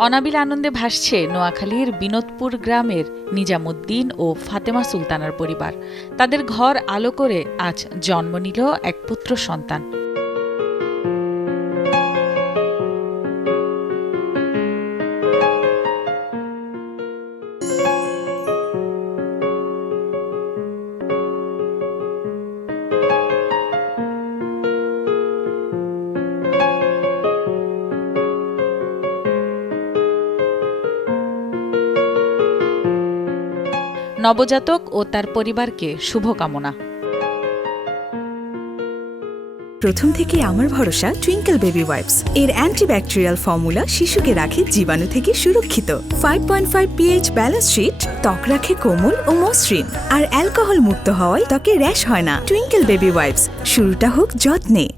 অনাবিল আনন্দে ভাসছে নোয়াখালীর বিনোদপুর গ্রামের নিজামুদ্দিন ও ফাতেমা সুলতানার পরিবার। তাদের ঘর আলো করে আজ জন্ম নিল এক পুত্র সন্তান। নবজাতক ও তার পরিবারকে শুভকামনা। প্রথম থেকে আমার ভরসা টুইঙ্কেল বেবি ওয়াইপস। এর অ্যান্টিব্যাকটেরিয়াল ফর্মুলা শিশুকে রাখে জীবাণু থেকে সুরক্ষিত। 5.5 pH ব্যালেন্স শিট ত্বক রাখে কোমল ও মসৃণ, আর অ্যালকোহল মুক্ত হওয়ায় ত্বকে র্যাশ হয় না। টুইঙ্কেল বেবি ওয়াইপস, শুরুটা হোক যত্নে।